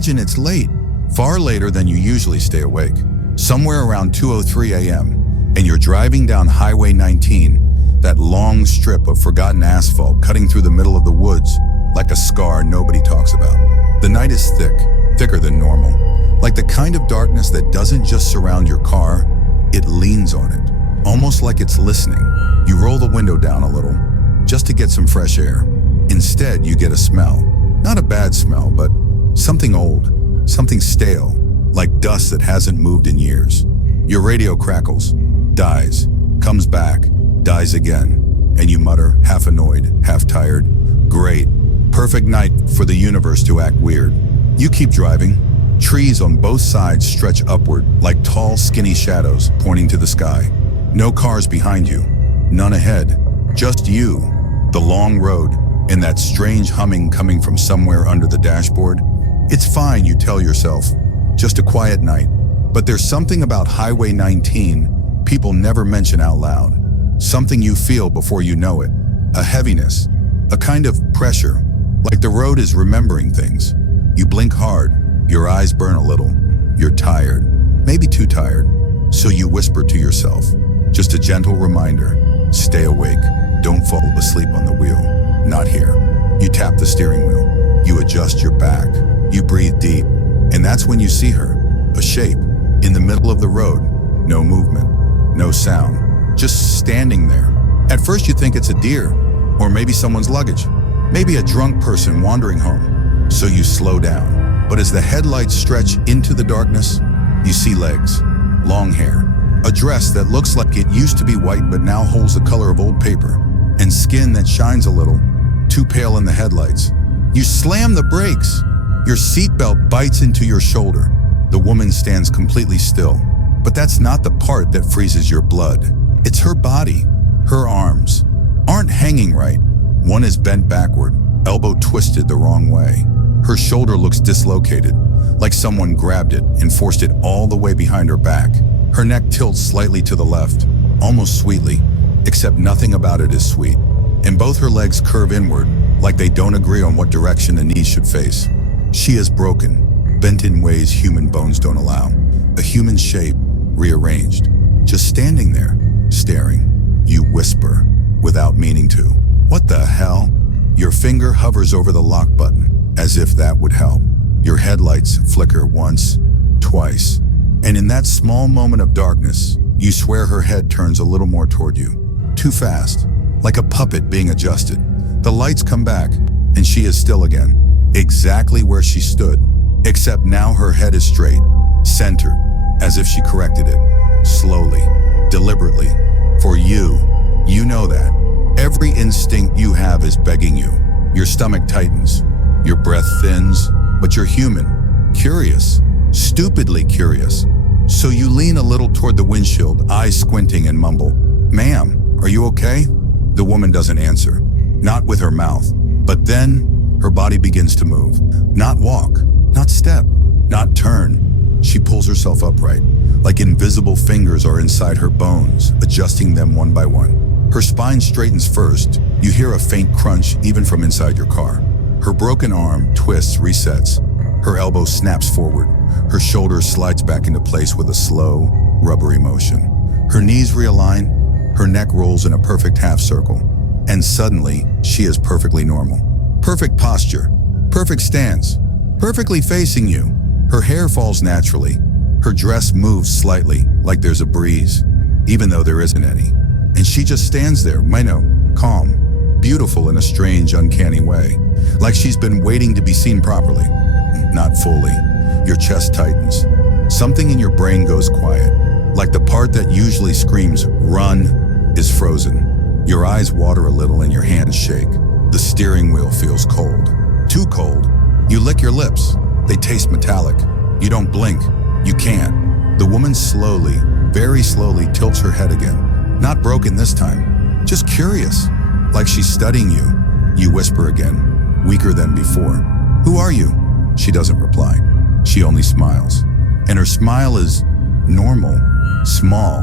Imagine it's late, far later than you usually stay awake. Somewhere around 2:03 a.m., and you're driving down Highway 19, that long strip of forgotten asphalt cutting through the middle of the woods like a scar nobody talks about. The night is thick, thicker than normal, like the kind of darkness that doesn't just surround your car, it leans on it, almost like it's listening. You roll the window down a little, just to get some fresh air. Instead, you get a smell. Not a bad smell, but something old, something stale, like dust that hasn't moved in years. Your radio crackles, dies, comes back, dies again, and you mutter, half annoyed, half tired, "Great, perfect night for the universe to act weird." You keep driving. Trees on both sides stretch upward like tall, skinny shadows pointing to the sky. No cars behind you, none ahead, just you, the long road, and that strange humming coming from somewhere under the dashboard. It's fine, you tell yourself, just a quiet night. But there's something about Highway 19 people never mention out loud. Something you feel before you know it. A heaviness, a kind of pressure, like the road is remembering things. You blink hard, your eyes burn a little. You're tired, maybe too tired. So you whisper to yourself, just a gentle reminder, stay awake, don't fall asleep on the wheel. Not here. You tap the steering wheel, you adjust your back, you breathe deep, and that's when you see her, a shape, in the middle of the road. No movement, no sound, just standing there. At first you think it's a deer, or maybe someone's luggage, maybe a drunk person wandering home. So you slow down, but as the headlights stretch into the darkness, you see legs, long hair, a dress that looks like it used to be white but now holds the color of old paper, and skin that shines a little, too pale in the headlights. You slam the brakes. Your seatbelt bites into your shoulder. The woman stands completely still. But that's not the part that freezes your blood. It's her body. Her arms aren't hanging right. One is bent backward, elbow twisted the wrong way. Her shoulder looks dislocated, like someone grabbed it and forced it all the way behind her back. Her neck tilts slightly to the left, almost sweetly, except nothing about it is sweet. And both her legs curve inward, like they don't agree on what direction the knees should face. She is broken, bent in ways human bones don't allow. A human shape, rearranged, just standing there, staring. You whisper, without meaning to, "What the hell?" Your finger hovers over the lock button, as if that would help. Your headlights flicker once, twice, and in that small moment of darkness, you swear her head turns a little more toward you. Too fast, like a puppet being adjusted. The lights come back, and she is still again, exactly where she stood, except now her head is straight, centered, as if she corrected it, slowly, deliberately. For you know that. Every instinct you have is begging you. Your stomach tightens, your breath thins, but you're human, curious, stupidly curious. So you lean a little toward the windshield, eyes squinting, and mumble, "Ma'am, are you okay?" The woman doesn't answer, not with her mouth, but then her body begins to move. Not walk, not step, not turn. She pulls herself upright, like invisible fingers are inside her bones, adjusting them one by one. Her spine straightens first. You hear a faint crunch even from inside your car. Her broken arm twists, resets. Her elbow snaps forward. Her shoulder slides back into place with a slow, rubbery motion. Her knees realign. Her neck rolls in a perfect half circle. And suddenly, she is perfectly normal. Perfect posture, perfect stance, perfectly facing you. Her hair falls naturally. Her dress moves slightly, like there's a breeze, even though there isn't any. And she just stands there, calm, beautiful in a strange, uncanny way, like she's been waiting to be seen properly. Not fully. Your chest tightens. Something in your brain goes quiet, like the part that usually screams, "Run," is frozen. Your eyes water a little and your hands shake. The steering wheel feels cold. Too cold. You lick your lips. They taste metallic. You don't blink. You can't. The woman slowly, very slowly tilts her head again. Not broken this time. Just curious. Like she's studying you. You whisper again, weaker than before. "Who are you?" She doesn't reply. She only smiles. And her smile is normal, small,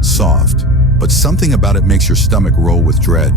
soft. But something about it makes your stomach roll with dread.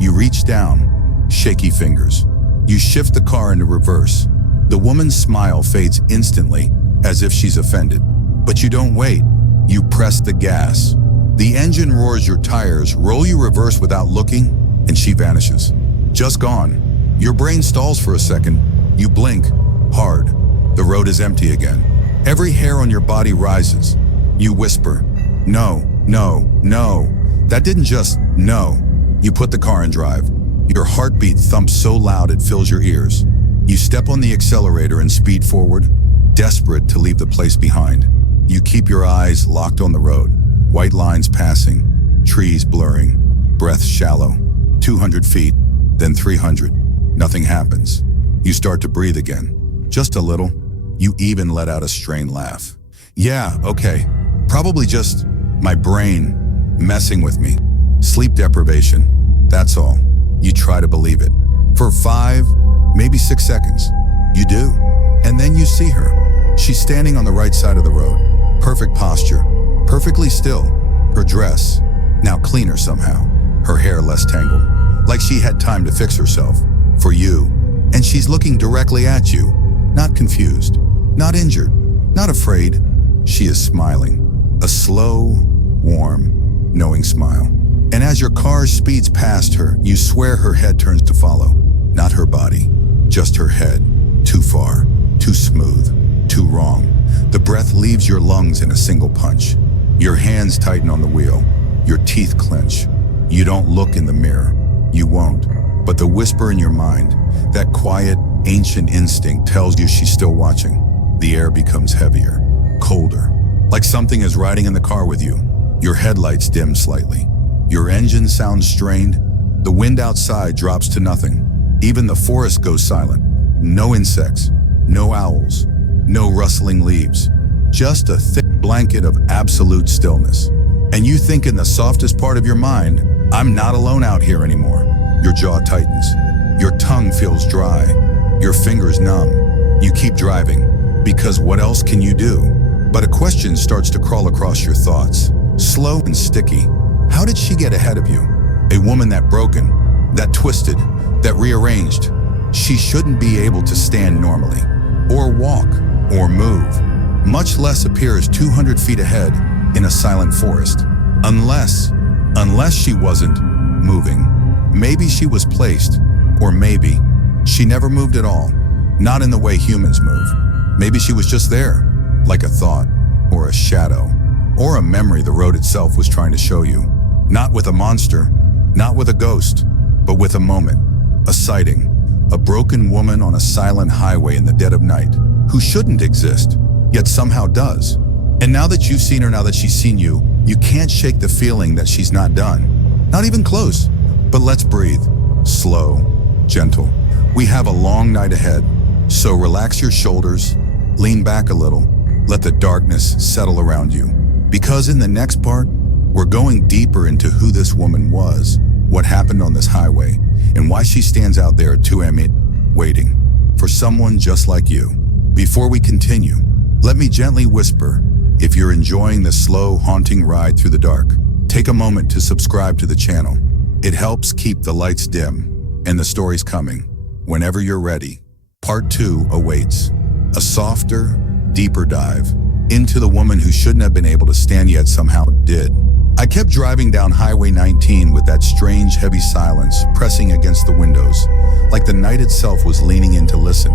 You reach down, shaky fingers. You shift the car into reverse. The woman's smile fades instantly, as if she's offended. But you don't wait. You press the gas. The engine roars your tires, roll you reverse without looking, and she vanishes. Just gone. Your brain stalls for a second. You blink. Hard. The road is empty again. Every hair on your body rises. You whisper, "No, no, no." That didn't just no. You put the car in drive. Your heartbeat thumps so loud it fills your ears. You step on the accelerator and speed forward, desperate to leave the place behind. You keep your eyes locked on the road. White lines passing, trees blurring, breath shallow. 200 feet, then 300. Nothing happens. You start to breathe again. Just a little. You even let out a strained laugh. Yeah, okay. Probably just my brain messing with me. Sleep deprivation. That's all. You try to believe it. For 5, maybe 6 seconds. You do. And then you see her. She's standing on the right side of the road. Perfect posture. Perfectly still. Her dress, now cleaner somehow. Her hair less tangled. Like she had time to fix herself. For you. And she's looking directly at you. Not confused. Not injured. Not afraid. She is smiling. A slow, warm, knowing smile. And as your car speeds past her, you swear her head turns to follow. Not her body. Just her head. Too far. Too smooth. Too wrong. The breath leaves your lungs in a single punch. Your hands tighten on the wheel. Your teeth clench. You don't look in the mirror. You won't. But the whisper in your mind, that quiet, ancient instinct tells you she's still watching. The air becomes heavier, colder, like something is riding in the car with you. Your headlights dim slightly. Your engine sounds strained. The wind outside drops to nothing. Even the forest goes silent. No insects, no owls, no rustling leaves. Just a thick blanket of absolute stillness. And you think in the softest part of your mind, I'm not alone out here anymore. Your jaw tightens. Your tongue feels dry. Your fingers numb. You keep driving, because what else can you do? But a question starts to crawl across your thoughts, slow and sticky. How did she get ahead of you? A woman that broken, that twisted, that rearranged. She shouldn't be able to stand normally, or walk, or move, much less appears 200 feet ahead in a silent forest. Unless she wasn't moving. Maybe she was placed, or maybe she never moved at all. Not in the way humans move. Maybe she was just there, like a thought, or a shadow, or a memory the road itself was trying to show you. Not with a monster, not with a ghost, but with a moment, a sighting, a broken woman on a silent highway in the dead of night, who shouldn't exist, yet somehow does. And now that you've seen her, now that she's seen you, you can't shake the feeling that she's not done. Not even close. But let's breathe. Slow, gentle. We have a long night ahead, so relax your shoulders, lean back a little, let the darkness settle around you. Because in the next part, we're going deeper into who this woman was, what happened on this highway, and why she stands out there at 2 a.m. waiting for someone just like you. Before we continue, let me gently whisper, if you're enjoying this slow, haunting ride through the dark, take a moment to subscribe to the channel. It helps keep the lights dim and the stories coming. Whenever you're ready, part 2 awaits. A softer, deeper dive into the woman who shouldn't have been able to stand yet somehow did. I kept driving down Highway 19 with that strange, heavy silence pressing against the windows, like the night itself was leaning in to listen.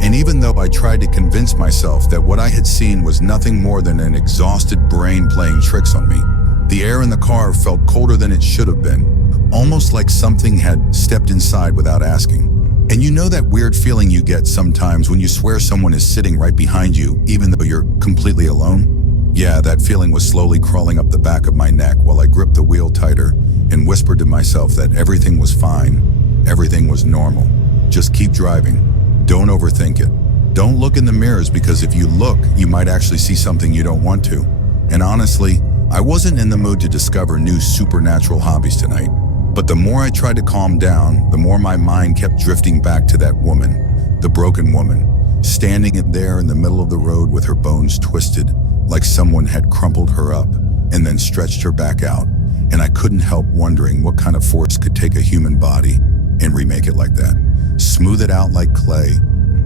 And even though I tried to convince myself that what I had seen was nothing more than an exhausted brain playing tricks on me, the air in the car felt colder than it should have been. Almost like something had stepped inside without asking. And you know that weird feeling you get sometimes when you swear someone is sitting right behind you, even though you're completely alone? Yeah, that feeling was slowly crawling up the back of my neck while I gripped the wheel tighter and whispered to myself that everything was fine, everything was normal. Just keep driving. Don't overthink it. Don't look in the mirrors, because if you look, you might actually see something you don't want to. And honestly, I wasn't in the mood to discover new supernatural hobbies tonight. But the more I tried to calm down, the more my mind kept drifting back to that woman, the broken woman, standing there in the middle of the road with her bones twisted, like someone had crumpled her up and then stretched her back out. And I couldn't help wondering what kind of force could take a human body and remake it like that. Smooth it out like clay,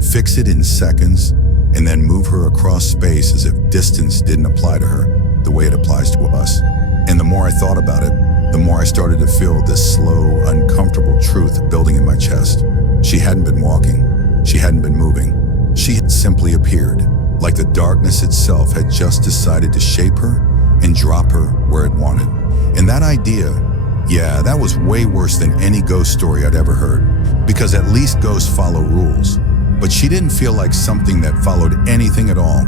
fix it in seconds, and then move her across space as if distance didn't apply to her the way it applies to us. And the more I thought about it, the more I started to feel this slow, uncomfortable truth building in my chest. She hadn't been walking. She hadn't been moving. She had simply appeared, like the darkness itself had just decided to shape her and drop her where it wanted. And that idea, yeah, that was way worse than any ghost story I'd ever heard, because at least ghosts follow rules. But she didn't feel like something that followed anything at all.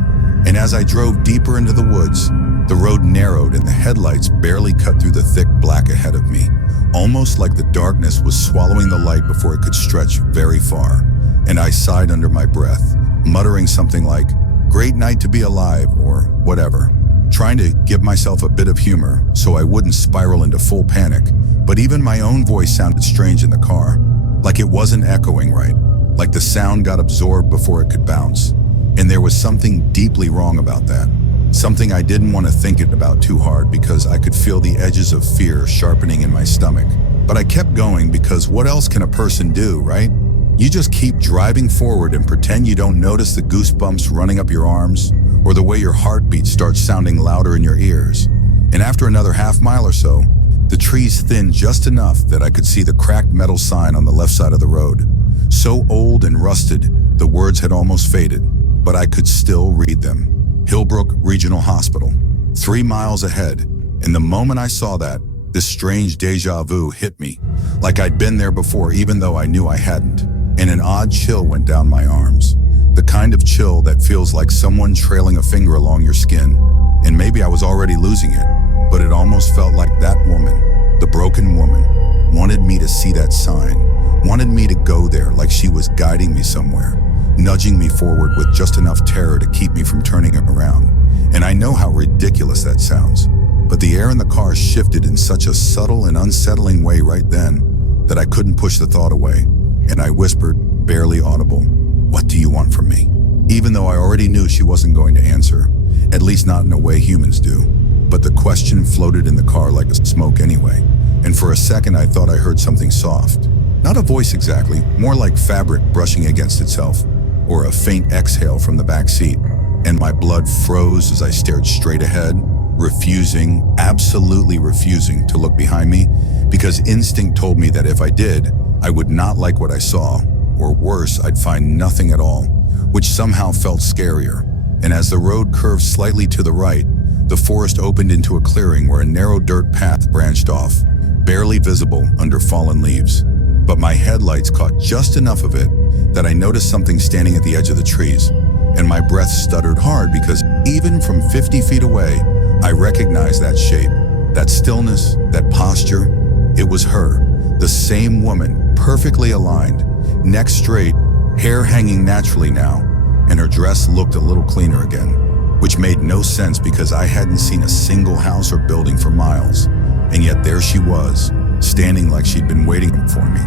And as I drove deeper into the woods, the road narrowed and the headlights barely cut through the thick black ahead of me, almost like the darkness was swallowing the light before it could stretch very far. And I sighed under my breath, muttering something like, "Great night to be alive," or whatever, trying to give myself a bit of humor so I wouldn't spiral into full panic. But even my own voice sounded strange in the car, like it wasn't echoing right, like the sound got absorbed before it could bounce. And there was something deeply wrong about that. Something I didn't want to think about too hard because I could feel the edges of fear sharpening in my stomach. But I kept going because what else can a person do, right? You just keep driving forward and pretend you don't notice the goosebumps running up your arms or the way your heartbeat starts sounding louder in your ears. And after another half-mile or so, the trees thinned just enough that I could see the cracked metal sign on the left side of the road. So old and rusted, the words had almost faded, but I could still read them. Hillbrook Regional Hospital, 3 miles ahead. And the moment I saw that, this strange deja vu hit me, like I'd been there before even though I knew I hadn't. And an odd chill went down my arms. The kind of chill that feels like someone trailing a finger along your skin. And maybe I was already losing it, but it almost felt like that woman, the broken woman, wanted me to see that sign, wanted me to go there like she was guiding me somewhere, nudging me forward with just enough terror to keep me from turning around. And I know how ridiculous that sounds, but the air in the car shifted in such a subtle and unsettling way right then that I couldn't push the thought away. And I whispered, barely audible, "What do you want from me?" Even though I already knew she wasn't going to answer, at least not in a way humans do. But the question floated in the car like a smoke anyway. And for a second I thought I heard something soft. Not a voice exactly, more like fabric brushing against itself, or a faint exhale from the back seat. And my blood froze as I stared straight ahead, refusing, absolutely refusing to look behind me, because instinct told me that if I did, I would not like what I saw, or worse, I'd find nothing at all, which somehow felt scarier. And as the road curved slightly to the right, the forest opened into a clearing where a narrow dirt path branched off, barely visible under fallen leaves. But my headlights caught just enough of it that I noticed something standing at the edge of the trees, and my breath stuttered hard because even from 50 feet away, I recognized that shape, that stillness, that posture. It was her, the same woman, perfectly aligned, neck straight, hair hanging naturally now, and her dress looked a little cleaner again, which made no sense because I hadn't seen a single house or building for miles. And yet there she was, standing like she'd been waiting for me,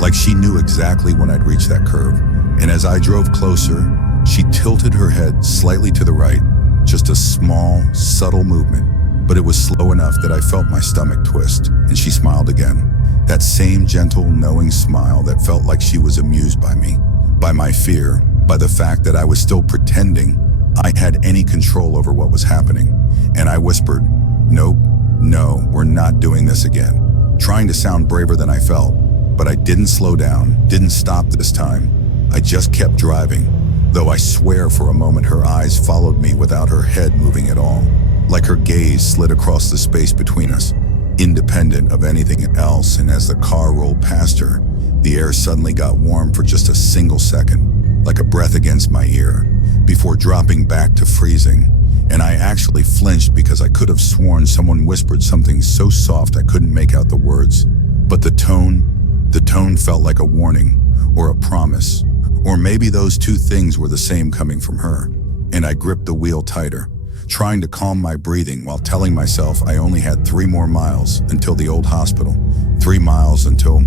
like she knew exactly when I'd reach that curve. And as I drove closer, she tilted her head slightly to the right, just a small, subtle movement, but it was slow enough that I felt my stomach twist, and she smiled again. That same gentle, knowing smile that felt like she was amused by me, by my fear, by the fact that I was still pretending I had any control over what was happening. And I whispered, "Nope, no, we're not doing this again," trying to sound braver than I felt. But I didn't slow down, didn't stop this time. I just kept driving, though I swear for a moment her eyes followed me without her head moving at all, like her gaze slid across the space between us, independent of anything else. And as the car rolled past her, the air suddenly got warm for just a single second, like a breath against my ear, before dropping back to freezing. And I actually flinched because I could have sworn someone whispered something so soft I couldn't make out the words. But the tone felt like a warning, or a promise, or maybe those two things were the same coming from her. And I gripped the wheel tighter, trying to calm my breathing while telling myself I only had 3 more miles until the old hospital. 3 miles until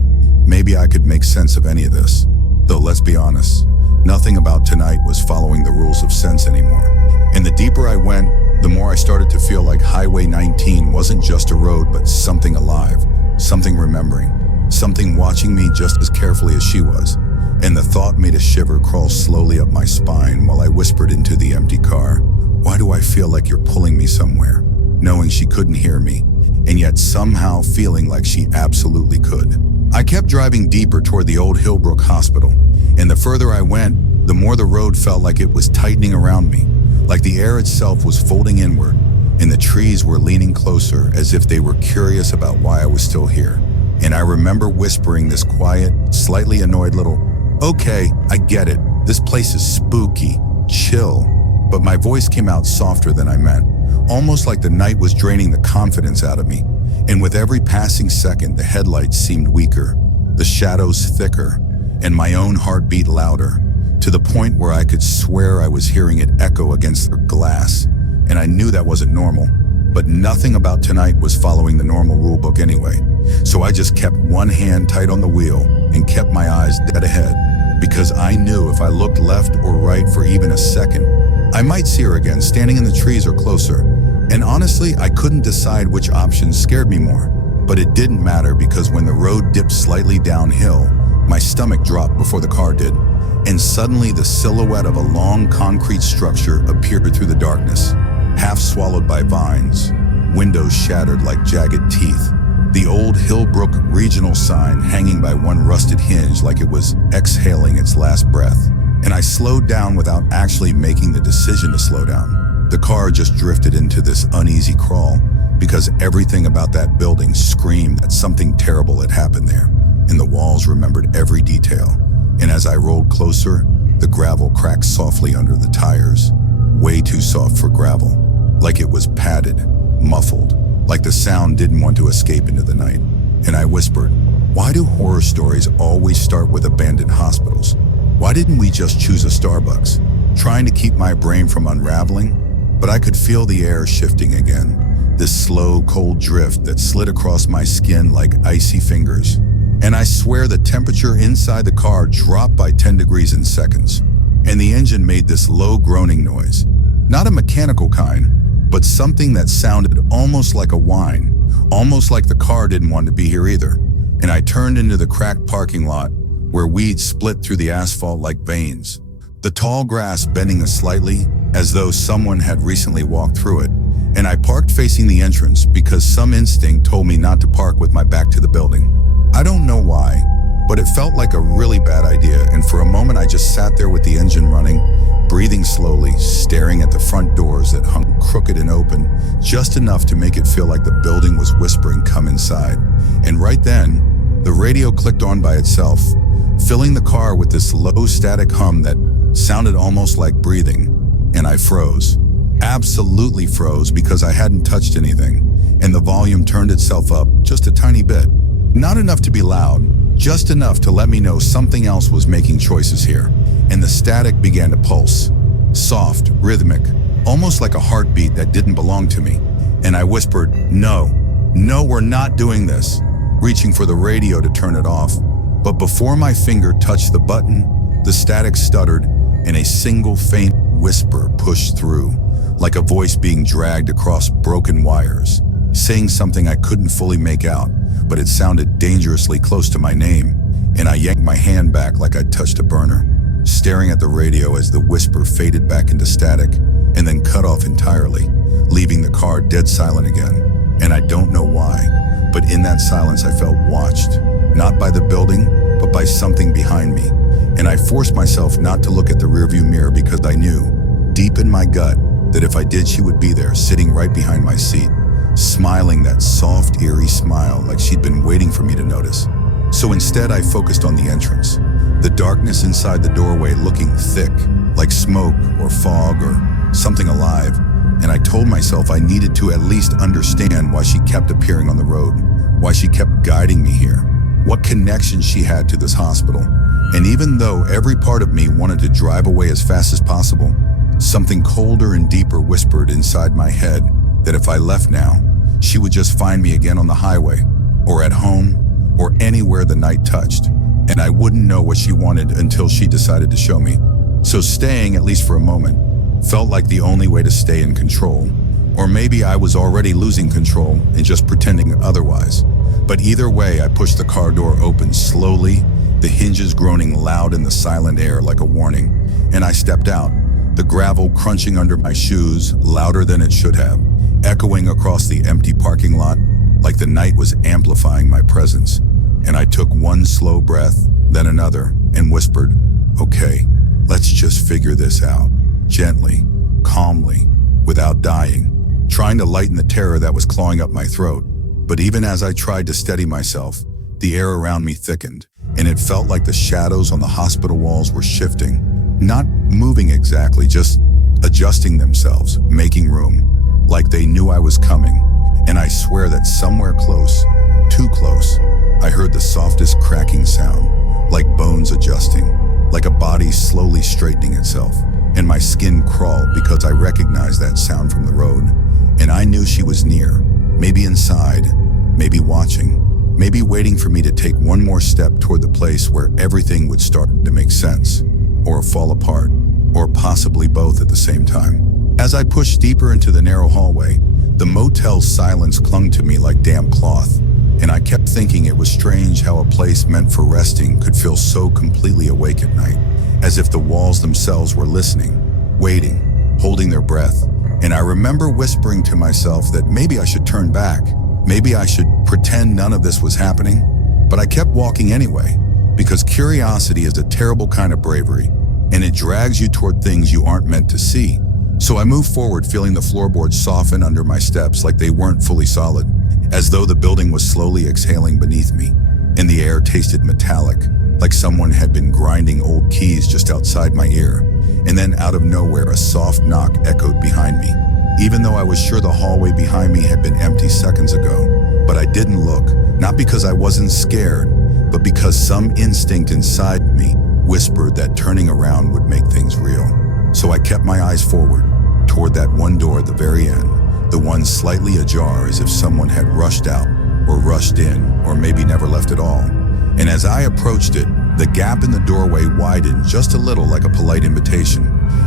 maybe I could make sense of any of this. Though let's be honest, nothing about tonight was following the rules of sense anymore. And the deeper I went, the more I started to feel like Highway 19 wasn't just a road, but something alive, something remembering, something watching me just as carefully as she was. and the thought made a shiver crawl slowly up my spine while I whispered into the empty car, "Why do I feel like you're pulling me somewhere?" Knowing she couldn't hear me, and yet somehow feeling like she absolutely could. I kept driving deeper toward the old Hillbrook Hospital, and the further I went, the more the road felt like it was tightening around me, like the air itself was folding inward, and the trees were leaning closer as if they were curious about why I was still here. And I remember whispering this quiet, slightly annoyed little, "Okay, I get it. This place is spooky. Chill." But my voice came out softer than I meant, almost like the night was draining the confidence out of me. And with every passing second, the headlights seemed weaker, the shadows thicker, and my own heartbeat louder, to the point where I could swear I was hearing it echo against the glass. And I knew that wasn't normal, but nothing about tonight was following the normal rulebook anyway. So I just kept one hand tight on the wheel and kept my eyes dead ahead, because I knew if I looked left or right for even a second, I might see her again standing in the trees or closer. And honestly, I couldn't decide which option scared me more. But it didn't matter, because when the road dipped slightly downhill, my stomach dropped before the car did. And suddenly the silhouette of a long concrete structure appeared through the darkness, half swallowed by vines, windows shattered like jagged teeth, the old Hillbrook Regional sign hanging by one rusted hinge like it was exhaling its last breath. And I slowed down without actually making the decision to slow down. The car just drifted into this uneasy crawl, because everything about that building screamed that something terrible had happened there, and the walls remembered every detail. And as I rolled closer, the gravel cracked softly under the tires, way too soft for gravel, like it was padded, muffled, like the sound didn't want to escape into the night. And I whispered, "Why do horror stories always start with abandoned hospitals? Why didn't we just choose a Starbucks?" Trying to keep my brain from unraveling, but I could feel the air shifting again, this slow, cold drift that slid across my skin like icy fingers. And I swear the temperature inside the car dropped by 10 degrees in seconds, and the engine made this low groaning noise. Not a mechanical kind, but something that sounded almost like a whine, almost like the car didn't want to be here either. And I turned into the cracked parking lot, where weeds split through the asphalt like veins, the tall grass bending slightly as though someone had recently walked through it. And I parked facing the entrance because some instinct told me not to park with my back to the building. I don't know why, but it felt like a really bad idea, and for a moment I just sat there with the engine running, breathing slowly, staring at the front doors that hung crooked and open, just enough to make it feel like the building was whispering, "Come inside." And right then, the radio clicked on by itself, filling the car with this low static hum that sounded almost like breathing. And I froze. Absolutely froze, because I hadn't touched anything, and the volume turned itself up just a tiny bit. Not enough to be loud, just enough to let me know something else was making choices here. And the static began to pulse, soft, rhythmic, almost like a heartbeat that didn't belong to me. And I whispered, "No, we're not doing this," reaching for the radio to turn it off. But before my finger touched the button, the static stuttered, and a single faint whisper pushed through, like a voice being dragged across broken wires, saying something I couldn't fully make out, but it sounded dangerously close to my name. And I yanked my hand back like I'd touched a burner, staring at the radio as the whisper faded back into static and then cut off entirely, leaving the car dead silent again. And I don't know why, but in that silence I felt watched, not by the building, but by something behind me. And I forced myself not to look at the rearview mirror, because I knew, deep in my gut, that if I did, she would be there, sitting right behind my seat, smiling that soft, eerie smile like she'd been waiting for me to notice. So instead, I focused on the entrance, the darkness inside the doorway looking thick, like smoke or fog or something alive. And I told myself I needed to at least understand why she kept appearing on the road, why she kept guiding me here, what connection she had to this hospital. And even though every part of me wanted to drive away as fast as possible, something colder and deeper whispered inside my head that if I left now, she would just find me again on the highway, or at home, or anywhere the night touched. And I wouldn't know what she wanted until she decided to show me. So staying, at least for a moment, felt like the only way to stay in control. Or maybe I was already losing control and just pretending otherwise. But either way, I pushed the car door open slowly the hinges groaning loud in the silent air like a warning, and I stepped out, the gravel crunching under my shoes louder than it should have, echoing across the empty parking lot like the night was amplifying my presence. And I took one slow breath, then another, and whispered, "Okay, let's just figure this out." Gently, calmly, without dying, trying to lighten the terror that was clawing up my throat. But even as I tried to steady myself, the air around me thickened, and it felt like the shadows on the hospital walls were shifting. Not moving exactly, just adjusting themselves, making room, like they knew I was coming. And I swear that somewhere close, too close, I heard the softest cracking sound, like bones adjusting, like a body slowly straightening itself. And my skin crawled because I recognized that sound from the road. And I knew she was near, maybe inside, maybe watching, maybe waiting for me to take one more step toward the place where everything would start to make sense, or fall apart, or possibly both at the same time. As I pushed deeper into the narrow hallway, the motel's silence clung to me like damp cloth, and I kept thinking it was strange how a place meant for resting could feel so completely awake at night, as if the walls themselves were listening, waiting, holding their breath. And I remember whispering to myself that maybe I should turn back, maybe I should pretend none of this was happening, but I kept walking anyway, because curiosity is a terrible kind of bravery, and it drags you toward things you aren't meant to see. So I moved forward, feeling the floorboards soften under my steps like they weren't fully solid, as though the building was slowly exhaling beneath me, and the air tasted metallic, like someone had been grinding old keys just outside my ear. And then out of nowhere, a soft knock echoed behind me, even though I was sure the hallway behind me had been empty seconds ago. But I didn't look, not because I wasn't scared, but because some instinct inside me whispered that turning around would make things real. So I kept my eyes forward, toward that one door at the very end, the one slightly ajar as if someone had rushed out, or rushed in, or maybe never left at all. And as I approached it, the gap in the doorway widened just a little, like a polite invitation,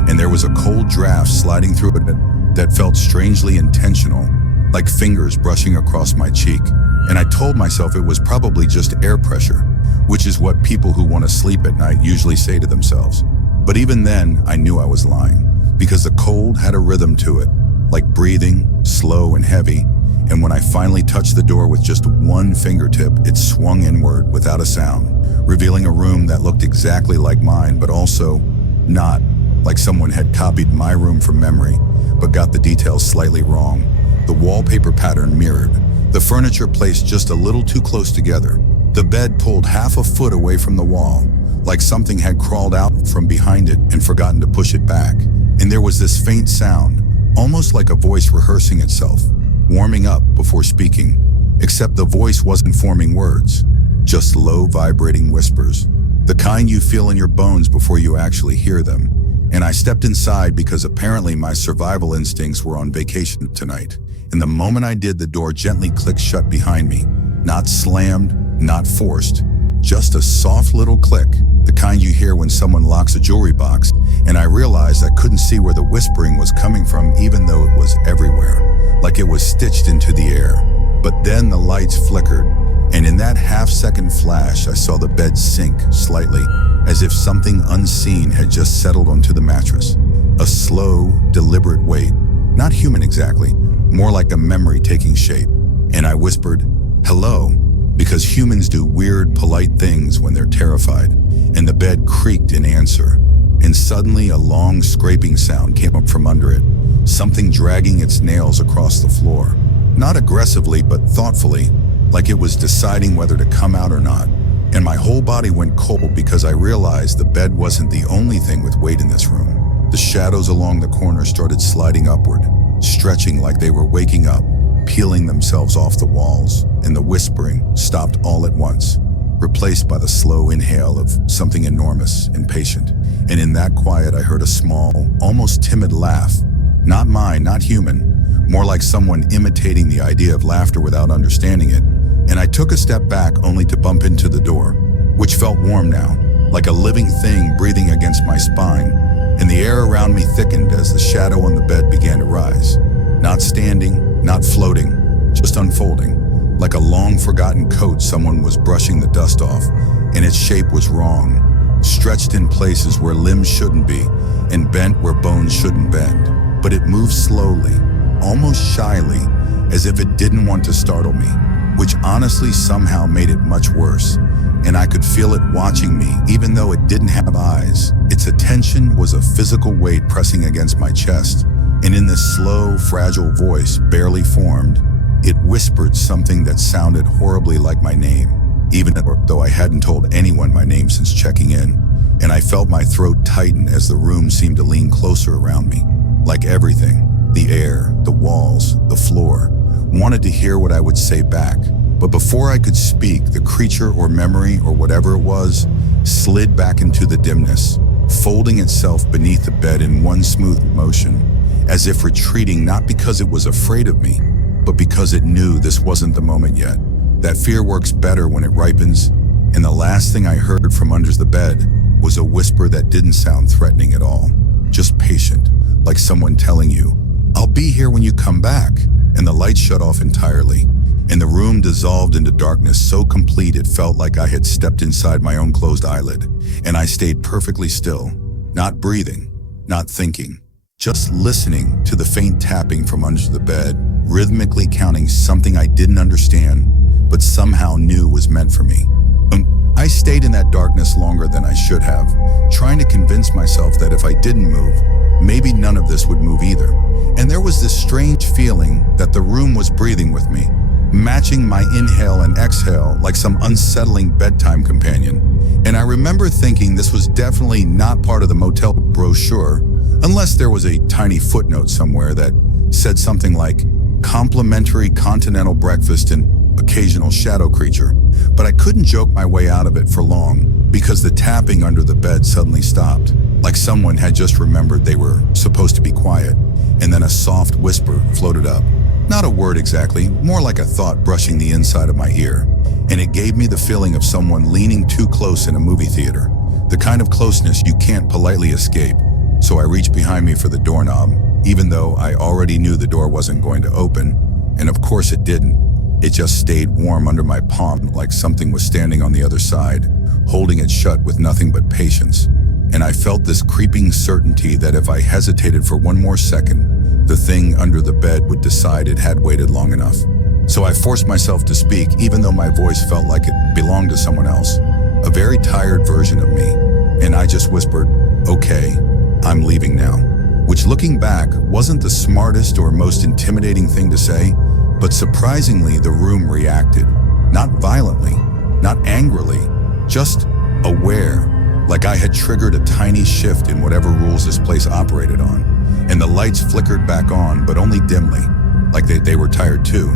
and there was a cold draft sliding through it that felt strangely intentional, like fingers brushing across my cheek. And I told myself it was probably just air pressure, which is what people who want to sleep at night usually say to themselves. But even then, I knew I was lying, because the cold had a rhythm to it, like breathing, slow and heavy. And when I finally touched the door with just one fingertip, it swung inward without a sound, revealing a room that looked exactly like mine, but also not, like someone had copied my room from memory, but got the details slightly wrong. The wallpaper pattern mirrored, the furniture placed just a little too close together, the bed pulled half a foot away from the wall, like something had crawled out from behind it and forgotten to push it back. And there was this faint sound, almost like a voice rehearsing itself, warming up before speaking, except the voice wasn't forming words, just low vibrating whispers, the kind you feel in your bones before you actually hear them. And I stepped inside because apparently my survival instincts were on vacation tonight. And the moment I did, the door gently clicked shut behind me, not slammed, not forced, just a soft little click, the kind you hear when someone locks a jewelry box. And I realized I couldn't see where the whispering was coming from, even though it was everywhere, like it was stitched into the air. But then the lights flickered, and in that half-second flash, I saw the bed sink slightly, as if something unseen had just settled onto the mattress. A slow, deliberate weight, not human exactly, more like a memory taking shape. And I whispered, "Hello," because humans do weird, polite things when they're terrified. And the bed creaked in answer. And suddenly a long scraping sound came up from under it, something dragging its nails across the floor. Not aggressively, but thoughtfully, like it was deciding whether to come out or not. And my whole body went cold because I realized the bed wasn't the only thing with weight in this room. The shadows along the corner started sliding upward, stretching like they were waking up, peeling themselves off the walls, and the whispering stopped all at once, replaced by the slow inhale of something enormous and patient. And in that quiet, I heard a small, almost timid laugh. Not mine, not human, more like someone imitating the idea of laughter without understanding it. And I took a step back only to bump into the door, which felt warm now, like a living thing breathing against my spine. And the air around me thickened as the shadow on the bed began to rise. Not standing, not floating, just unfolding, like a long-forgotten coat someone was brushing the dust off. and its shape was wrong, stretched in places where limbs shouldn't be, and bent where bones shouldn't bend. But it moved slowly, almost shyly, as if it didn't want to startle me, which honestly somehow made it much worse. And I could feel it watching me, even though it didn't have eyes. Its attention was a physical weight pressing against my chest, and in this slow, fragile voice, barely formed, it whispered something that sounded horribly like my name, even though I hadn't told anyone my name since checking in. And I felt my throat tighten as the room seemed to lean closer around me. Like everything, the air, the walls, the floor, wanted to hear what I would say back. But before I could speak, the creature or memory or whatever it was slid back into the dimness, folding itself beneath the bed in one smooth motion, as if retreating not because it was afraid of me, but because it knew this wasn't the moment yet. That fear works better when it ripens, and the last thing I heard from under the bed was a whisper that didn't sound threatening at all, just patient, like someone telling you, "I'll be here when you come back." And the light shut off entirely, and the room dissolved into darkness so complete it felt like I had stepped inside my own closed eyelid. And I stayed perfectly still, not breathing, not thinking, just listening to the faint tapping from under the bed, rhythmically counting something I didn't understand, but somehow knew was meant for me. I stayed in that darkness longer than I should have, trying to convince myself that if I didn't move, maybe none of this would move either. And there was this strange feeling that the room was breathing with me, matching my inhale and exhale like some unsettling bedtime companion. And I remember thinking this was definitely not part of the motel brochure, unless there was a tiny footnote somewhere that said something like complimentary continental breakfast and occasional shadow creature. But I couldn't joke my way out of it for long because the tapping under the bed suddenly stopped, like someone had just remembered they were supposed to be quiet, and then a soft whisper floated up. Not a word exactly, more like a thought brushing the inside of my ear, and it gave me the feeling of someone leaning too close in a movie theater, the kind of closeness you can't politely escape. So I reached behind me for the doorknob, even though I already knew the door wasn't going to open, and of course it didn't. It just stayed warm under my palm like something was standing on the other side, holding it shut with nothing but patience. And I felt this creeping certainty that if I hesitated for one more second, the thing under the bed would decide it had waited long enough. So I forced myself to speak, even though my voice felt like it belonged to someone else, a very tired version of me. And I just whispered, "Okay, I'm leaving now." Which, looking back, wasn't the smartest or most intimidating thing to say, but surprisingly the room reacted. Not violently, not angrily, just aware, like I had triggered a tiny shift in whatever rules this place operated on. And the lights flickered back on, but only dimly, like they were tired too.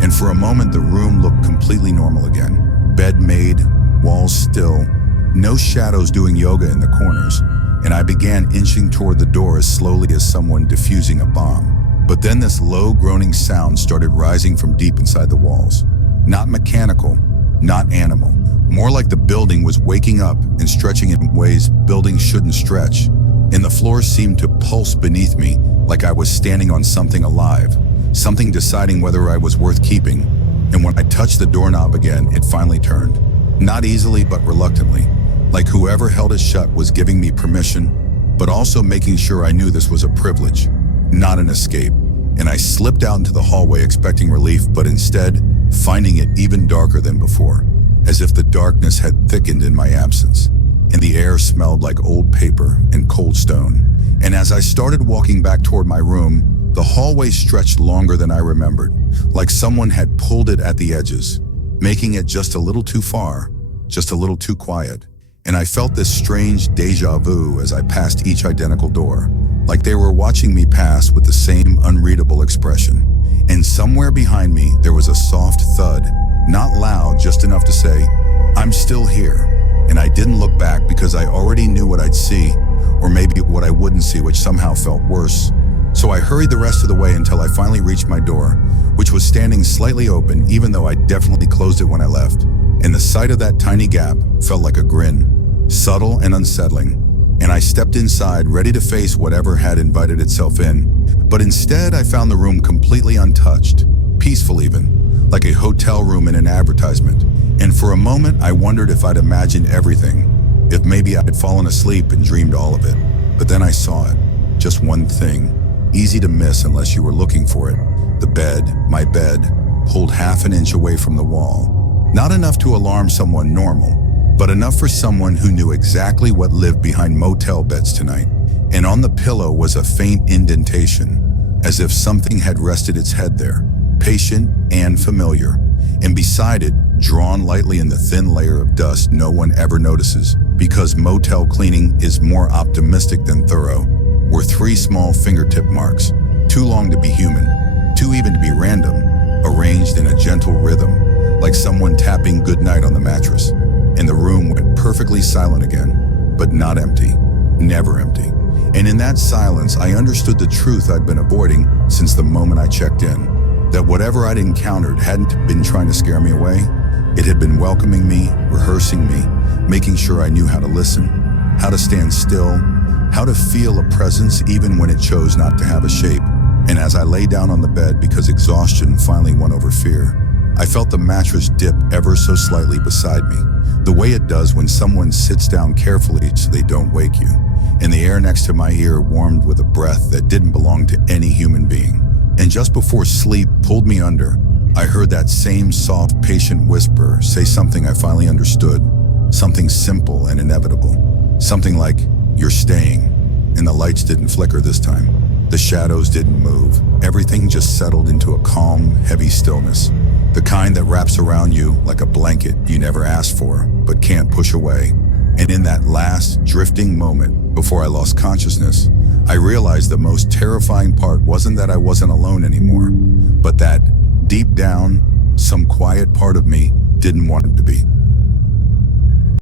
And for a moment the room looked completely normal again. Bed made, walls still, no shadows doing yoga in the corners, and I began inching toward the door as slowly as someone defusing a bomb. But then this low groaning sound started rising from deep inside the walls. Not mechanical, not animal. More like the building was waking up and stretching in ways buildings shouldn't stretch. And the floor seemed to pulse beneath me like I was standing on something alive, something deciding whether I was worth keeping. And when I touched the doorknob again, it finally turned. Not easily, but reluctantly, like whoever held it shut was giving me permission, but also making sure I knew this was a privilege, not an escape. And I slipped out into the hallway expecting relief, but instead finding it even darker than before, as if the darkness had thickened in my absence. And the air smelled like old paper and cold stone. And as I started walking back toward my room, the hallway stretched longer than I remembered, like someone had pulled it at the edges, making it just a little too far, just a little too quiet. And I felt this strange deja vu as I passed each identical door, like they were watching me pass with the same unreadable expression. And somewhere behind me, there was a soft thud, not loud, just enough to say, "I'm still here." And I didn't look back because I already knew what I'd see, or maybe what I wouldn't see, which somehow felt worse. So I hurried the rest of the way until I finally reached my door, which was standing slightly open, even though I definitely closed it when I left. And the sight of that tiny gap felt like a grin, subtle and unsettling. And I stepped inside, ready to face whatever had invited itself in. But instead, I found the room completely untouched, peaceful even, like a hotel room in an advertisement. And for a moment, I wondered if I'd imagined everything, if maybe I had fallen asleep and dreamed all of it. But then I saw it. Just one thing, easy to miss unless you were looking for it. The bed, my bed, pulled half an inch away from the wall. Not enough to alarm someone normal, but enough for someone who knew exactly what lived behind motel beds tonight. And on the pillow was a faint indentation, as if something had rested its head there, patient and familiar. And beside it, drawn lightly in the thin layer of dust no one ever notices, because motel cleaning is more optimistic than thorough, were 3 small fingertip marks, too long to be human, too even to be random, arranged in a gentle rhythm, like someone tapping goodnight on the mattress. And the room went perfectly silent again, but not empty, never empty. And in that silence, I understood the truth I'd been avoiding since the moment I checked in, that whatever I'd encountered hadn't been trying to scare me away. It had been welcoming me, rehearsing me, making sure I knew how to listen, how to stand still, how to feel a presence even when it chose not to have a shape. And as I lay down on the bed because exhaustion finally won over fear, I felt the mattress dip ever so slightly beside me, the way it does when someone sits down carefully so they don't wake you. And the air next to my ear warmed with a breath that didn't belong to any human being. And just before sleep pulled me under, I heard that same soft, patient whisper say something I finally understood, something simple and inevitable. Something like, "You're staying." And the lights didn't flicker this time. The shadows didn't move. Everything just settled into a calm, heavy stillness. The kind that wraps around you like a blanket you never asked for, but can't push away. And in that last, drifting moment, before I lost consciousness, I realized the most terrifying part wasn't that I wasn't alone anymore, but that, deep down, some quiet part of me didn't want it to be.